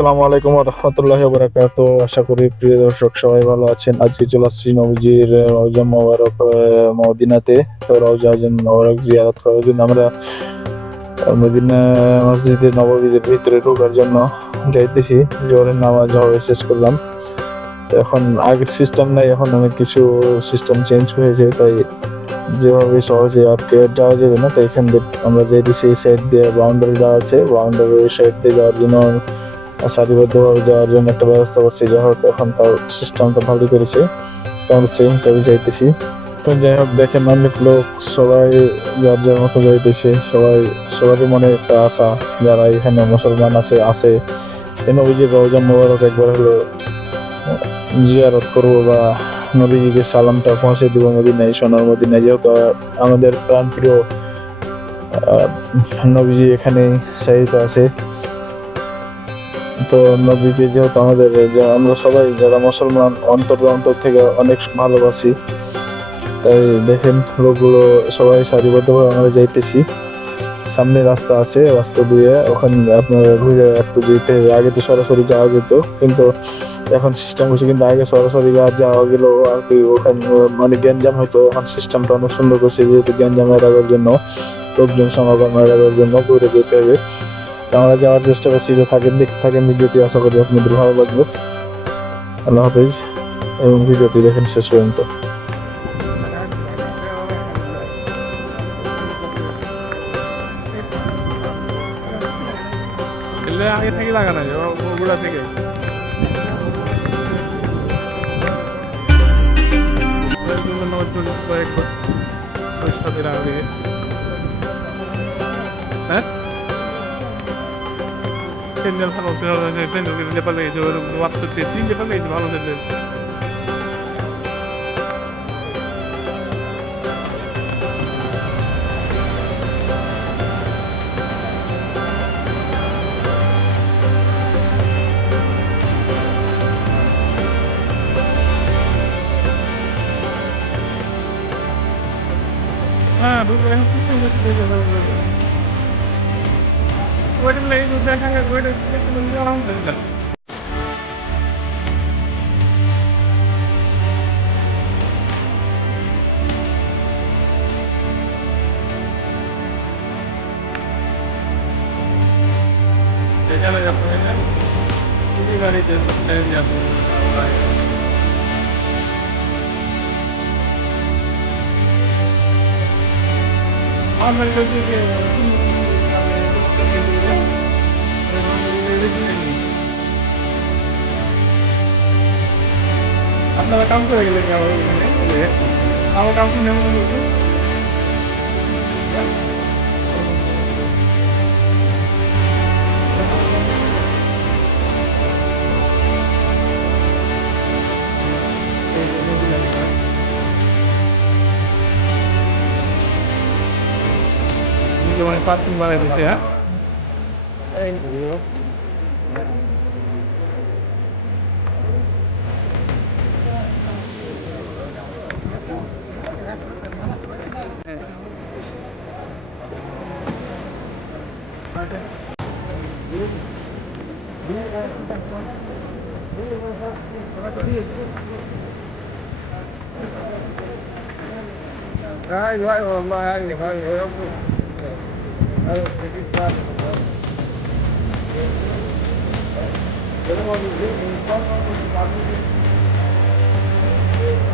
আসসালামু আলাইকুম ওয়া রাহমাতুল্লাহি ওয়া বারাকাতুহু। আশা করি প্রিয় দর্শক সবাই ভালো আছেন। আজকে চলে আসছি নবীজির রওজা মোবারক মদিনাতে। তো রওজা মোবারক জিয়ারত করার জন্য আমরা মদিনা মসজিদে নববীর ভিতরে ঢোকার জন্য যাইতেছি। জোহরের নামাজ হবে শেষ করলাম। তো এখন আগের সিস্টেম নাই, এখন অনেক কিছু সিস্টেম চেঞ্জ হয়েছে, তাই যেভাবে সহজে আটকে যাওয়া যাবে না। তাই এখান দিয়ে আমরা যাইতেছি, এই সাইড দিয়ে বাউন্ডারি দেওয়া আছে, বাউন্ডারি ওই সাইড দিয়ে যাওয়ার জন্য সারিবদ্ধভাবে যাওয়ার জন্য একটা ব্যবস্থা করছি। যাই হোক, এখন তাও সিস্টেমটা ভালো করেছে, আমরা সেই হিসাবে যাইতেছি। তো যাই হোক, দেখেন অনেক লোক, সবাই যার যার মতো যাইতেছে। সবারই মনে একটা আশা, যারা এখানে মুসলমান আছে এই নবীজির রওজা মোবারক একবার হলো জিয়ারত করবো বা নবীজিকে সালামটা পৌঁছে দিব মদিনায়, সোনার মদিনায়। যেহেতু আমাদের প্রাণপ্রিয় নবীজি এখানে শায়িত আছে, তো নবীকে যেহেতু আমাদের, আমরা সবাই যারা মুসলমান অন্তর থেকে অনেক ভালোবাসি, তাই দেখেন লোকগুলো সবাই সারিবদ্ধভাবে আমরা যাইতেছি। সামনে রাস্তা আছে, রাস্তা দিয়ে ওখানে আপনার ঘুরে একটু যেতে হবে। আগে তো সরাসরি যাওয়া যেত, কিন্তু এখন সিস্টেম হচ্ছে, কিন্তু আগে সরাসরি যাওয়া গেল আর কি, ওখানে মানে গ্যাঞ্জাম হয়তো। এখন সিস্টেমটা অনেক সুন্দর করছে, যেহেতু গ্যাঞ্জাম এড়াবার জন্য, লোকজন সমাগম এড়াবার জন্য ঘুরে যেতে হবে। আমরা যাওয়ার চেষ্টা করছি। যে দেখতে থাকেন ভিডিওটি, আশা করি আপনাদের ভালো লাগবে। আল্লাহ হাফেজ, এবং ভিডিওটি দেখেন শেষ পর্যন্ত। আগে থেকে লাগানো যায় ওগুলা থেকে হ্যাঁ নেপাল লেগেছে, নেপাল লেগেছে ভালো খেলবে। হ্যাঁ ওইটা লেগে দেখা ওইটা আলহামদুলিল্লাহ। গাড়িতে আপনারা কাম করে গেলেন আমার কাম শুনে পার্কিং বানাই দিচ্ছে। হ্যাঁ Right, والله هاي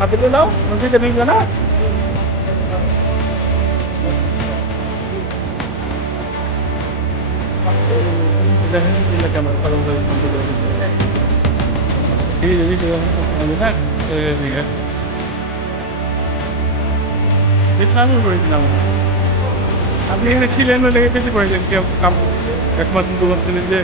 Habis tu tau, nanti dia minggu mana? Sudah ni bila kamera kalau dah sampai dah. Jadi tu ada nak ni kan? Kita ni boleh nama. আপনি এখানে ছিলেন, লেগে পেছে করেছেন কি কাম একমাত্র দোকান ছিলেন যে